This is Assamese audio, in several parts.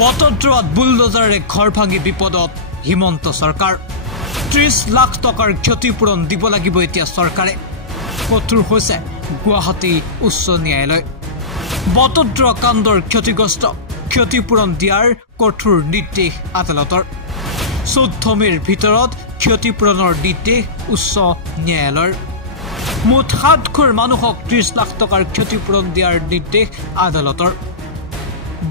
বটদ্ৰৱাত বুলডোজাৰে ঘৰ ভাঙি বিপদত হিমন্ত চৰকাৰ 30 লাখ টকাৰ ক্ষতিপূৰণ দিব লাগিব এতিয়া চৰকাৰে কঠোৰ হৈছে গুৱাহাটী উচ্চ ন্যায়ালয় বটদ্ৰৱা কাণ্ডৰ ক্ষতিগ্ৰস্ত ক্ষতিপূৰণ দিয়াৰ কঠোৰ নিৰ্দেশ আদালতৰ 14 মেৰ ভিতৰত ক্ষতিপূৰণৰ নিৰ্দেশ উচ্চ ন্যায়ালয়ৰ মুঠ 7 ঘৰ মানুহক 30 লাখ টকাৰ ক্ষতিপূৰণ দিয়াৰ নিৰ্দেশ আদালতৰ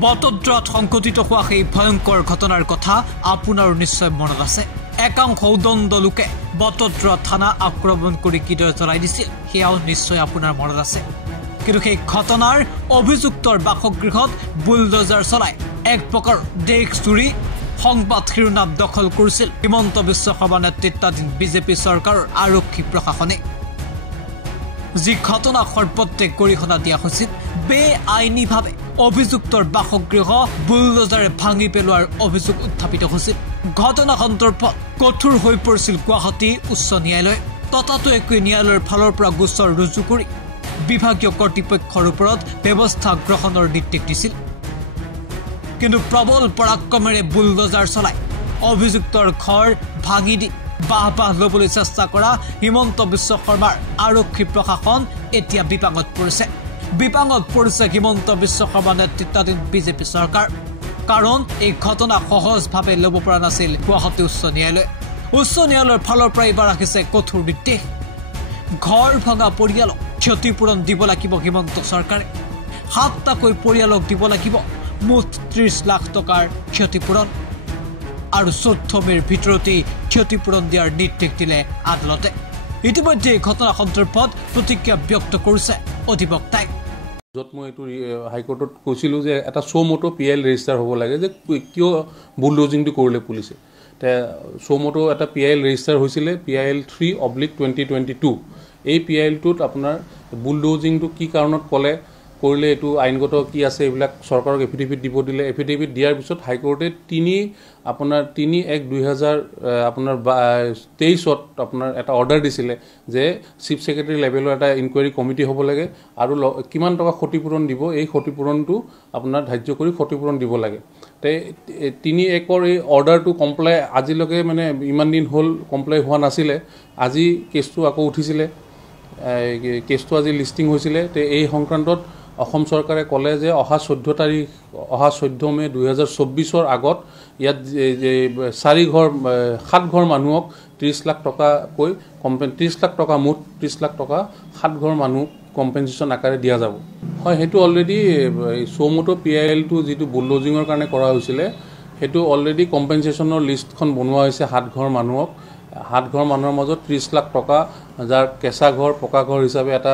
বটদ্ৰৱাত সংঘটিত হোৱা সেই ভয়ংকৰ ঘটনাৰ কথা আপোনাৰ নিশ্চয় মনত আছে একাংশ উদণ্ড লোকে বটদ্ৰৱা থানা আক্ৰমণ কৰি কিদৰে জ্বলাই দিছিল সেয়াও নিশ্চয় আপোনাৰ মনত আছে কিন্তু সেই ঘটনাৰ অভিযুক্তৰ বাসগৃহত বুলডোজাৰ চলাই এক প্ৰকাৰ দেশ জুৰি সংবাদ শিৰোনাম দখল কৰিছিল হিমন্ত বিশ্ব শৰ্মা নেতৃত্বাধীন বিজেপি চৰকাৰৰ আৰক্ষী প্ৰশাসনে যি ঘটনা সৰ্বত্ৰে গৰিহণা দিয়া হৈছিল বেআইনীভাৱে অভিযুক্তৰ বাসগৃহ বুলডোজাৰে ভাঙি পেলোৱাৰ অভিযোগ উত্থাপিত হৈছিল ঘটনা সন্দৰ্ভত কঠোৰ হৈ পৰিছিল গুৱাহাটী উচ্চ ন্যায়ালয় তথাপিও ন্যায়ালয়ৰ ফালৰ পৰা গোচৰ ৰুজু কৰি বিভাগীয় কৰ্তৃপক্ষৰ ওপৰত ব্যৱস্থা গ্ৰহণৰ নিৰ্দেশ দিছিল কিন্তু প্ৰবল পৰাক্ৰমেৰে বুলডোজাৰ চলাই অভিযুক্তৰ ঘৰ ভাঙি দি বাহ ল'বলৈ চেষ্টা কৰা হিমন্ত বিশ্ব শৰ্মাৰ আৰক্ষী প্ৰশাসন এতিয়া বিপাঙত পৰিছে হিমন্ত বিশ্ব শৰ্মা নেতৃত্বাধীন বিজেপি চৰকাৰ কাৰণ এই ঘটনা সহজভাৱে ল'ব পৰা নাছিল গুৱাহাটী উচ্চ ন্যায়ালয়ৰ ফালৰ পৰা এইবাৰ আহিছে কঠোৰ নিৰ্দেশ ঘৰ ভঙা পৰিয়ালক ক্ষতিপূৰণ দিব লাগিব হিমন্ত চৰকাৰে 7টাকৈ পৰিয়ালক দিব লাগিব মুঠ 30 লাখ টকাৰ ক্ষতিপূৰণ আৰু 14 মেৰ ভিতৰতেই ক্ষতিপূৰণ দিয়াৰ নিৰ্দেশ দিলে আদালতে ইতিমধ্যে ঘটনা সন্দৰ্ভত প্ৰতিক্ৰিয়া ব্যক্ত কৰিছে অধিবক্তাই যত মই এইটো হাইকোৰ্টত কৈছিলো যে এটা সোমোটো পিএল ৰেজিষ্টাৰ হ'ব লাগে যে কিয় বুলডোজিংটো কৰিলে পুলিচে তে সোমোটো এটা পিএল ৰেজিষ্টাৰ হৈছিলে পিএল 3/2022 এই পিএলটোত আপোনাৰ বুলডোজিংটো কি কাৰণত ক'লে কৰিলে এইটো আইনগত কি আছে এইবিলাক চৰকাৰক এফিডেভিট দিব দিলে এফিডেভিট দিয়াৰ পিছত হাইকোৰ্টে 3/1/2000 আপোনাৰ 23ত আপোনাৰ এটা অৰ্ডাৰ দিছিলে যে চিফ সেক্ৰেটাৰী লেভেলৰ এটা ইনকুৱাৰী কমিটি হ'ব লাগে আৰু কিমান টকা ক্ষতিপূৰণ দিব এই ক্ষতিপূৰণটো আপোনাৰ ধাৰ্য কৰি ক্ষতিপূৰণ দিব লাগে তে 3/1ৰ এই অৰ্ডাৰটো কমপ্লাই আজিলৈকে মানে ইমান দিন হ'ল কমপ্লাই হোৱা নাছিলে আজি কেছটো আকৌ উঠিছিলে কেছটো আজি লিষ্টিং হৈছিলে তে এই সংক্ৰান্তত অসম চৰকাৰে ক'লে যে অহা 14 মে 2024ৰ আগত ইয়াত 7 ঘৰ মানুহক 30 লাখ টকাকৈ 30 লাখ টকা মুঠ 30 লাখ টকা 7 ঘৰ মানুহ কম্পেনচেশ্যন আকাৰে দিয়া যাব হয় হেতু অলৰেডি সোমোটো পিএলটো যেটো বুলডোজিংৰ কাৰণে কৰা হৈছিলে হেতু অলৰেডি কম্পেনচেশ্যনৰ লিষ্টখন বনোৱা হৈছে 7 ঘৰ মানুহক 7 ঘৰ মানুহৰ মাজত 30 লাখ টকা যাৰ কেঁচা ঘৰ পকা ঘৰ হিচাপে এটা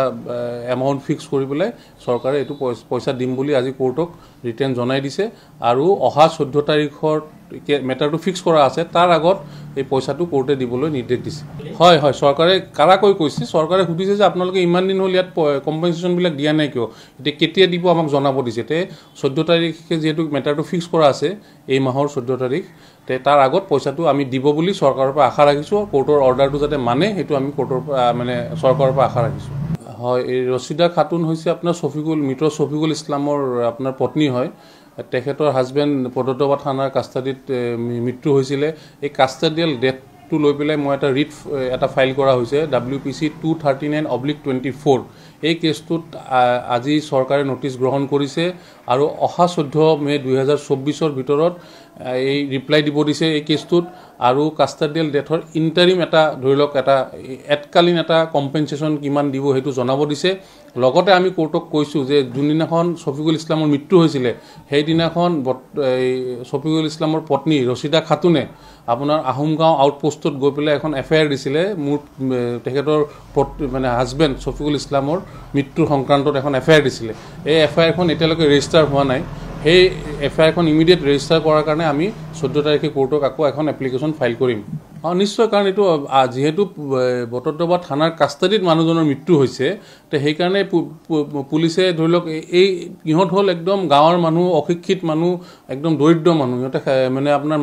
এমাউণ্ট ফিক্স কৰি পেলাই চৰকাৰে এইটো পইচা দিম বুলি আজি কোৰ্টক ৰিটাৰ্ণ জনাই দিছে আৰু অহা 14 তাৰিখৰ মেটাৰটো ফিক্স কৰা আছে তাৰ আগত এই পইচাটো কোৰ্টে দিবলৈ নিৰ্দেশ দিছে হয় চৰকাৰে কাৰাকৈ কৈছে চৰকাৰে সুধিছে যে আপোনালোকে ইমান দিন হ'ল ইয়াত কম্পেনচেশ্যন বিলাক দিয়া নাই কিয় এতিয়া কেতিয়া দিব আমাক জনাব দিছে তে 14 তাৰিখে যেহেতু মেটাৰটো ফিক্স কৰা আছে এই মাহৰ 14 তাৰিখ তে তাৰ আগত পইচাটো আমি দিব বুলি চৰকাৰৰ পৰা আশা ৰাখিছো কোৰ্টৰ অৰ্ডাৰটো যাতে মানে হেতু আমি কোৰ্টৰ মানে চৰকাৰৰ পৰা আশা ৰাখিছো হয় এই ৰচিদা খাতুন হৈছে আপোনাৰ মিত্ৰ শফিকুল ইছলামৰ আপোনাৰ পত্নী হয় তেখেতৰ হাজবেণ্ড বটদ্ৰৱা থানাৰ কাষ্টাডিত মৃত্যু হৈছিলে এই কাষ্টাডিয়েল ডেথটো লৈ পেলাই মই এটা ফাইল কৰা হৈছে WPC 239/24 এই কেছটোত আজি চৰকাৰে নটিচ গ্ৰহণ কৰিছে আৰু অহা 14 মে 2024ৰ ভিতৰত এই ৰিপ্লাই দিব দিছে এই কেছটোত আৰু কাষ্টাডিয়েল ডেথৰ ইন্টাৰিম এটা ধৰি লওক এটা এতকালীন এটা কম্পেনচেশ্যন কিমান দিব হেতু জনাব দিছে লগতে আমি কোৰ্টক কৈছো যে যোনদিনাখন শফিকুল ইছলামৰ মৃত্যু হৈছিলে সেই দিনাখন শফিকুল ইছলামৰ পত্নী ৰচিদা খাতুনে আপোনাৰ আহোমগাঁও আউটপোষ্টত গৈ পেলাই এখন এফআইআৰ দিছিলে মোৰ তেখেতৰ মানে হাজবেণ্ড শফিকুল ইছলামৰ মৃত্যুৰ সংক্ৰান্তত এখন এফআইআৰ দিছিলে এই এফআইআৰখন এতিয়ালৈকে ৰেজিষ্টাৰ হোৱা নাই সেই এফআইআৰখন ইমিডিয়েট ৰেজিষ্টাৰ কৰাৰ কাৰণে আমি 14 তাৰিখে কোৰ্টক আকৌ এখন এপ্লিকেশ্যন ফাইল কৰিম নিশ্চয় কাৰণ এইটো যেহেতু বটদ্ৰৱা থানাৰ কাষ্টাডিত মানুহজনৰ মৃত্যু হৈছে তে সেইকাৰণে পুলিচে ধৰি লওক এই ইহঁত হ'ল একদম গাঁৱৰ মানুহ অশিক্ষিত মানুহ একদম দৰিদ্ৰ মানুহ ইহঁতে মানে আপোনাৰ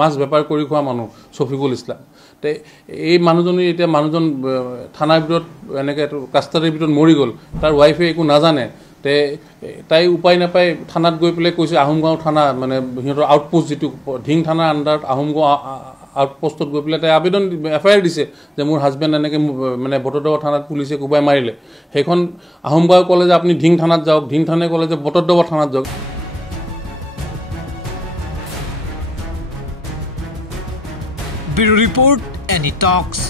মাছ বেপাৰ কৰি খোৱা মানুহ শফিকুল ইছলাম তে এই মানুহজনে এতিয়া মানুহজন থানাৰ ভিতৰত এনেকৈ কাষ্টাডিৰ ভিতৰত মৰি গ'ল তাৰ ৱাইফে একো নাজানে তে তাই উপায় নাপায় থানাত গৈ পেলাই কৈছে আহোমগাঁও থানা মানে সিহঁতৰ আউটপোষ্ট যিটো ঢিং থানাৰ আণ্ডাৰত আহোমগাঁও আউটপোষ্টত গৈ পেলাই তাই আবেদন এফআইআৰ দিছে যে মোৰ হাজবেণ্ড এনেকৈ মানে বটদ্ৰৱা থানাত পুলিচে কোবাই মাৰিলে সেইখন আহোমগাঁও ক'লে যে আপুনি ঢিং থানাত যাওক ঢিং থানাই ক'লে যে বটদ্ৰৱা থানাত যাওক Bureau Report, Any Talks.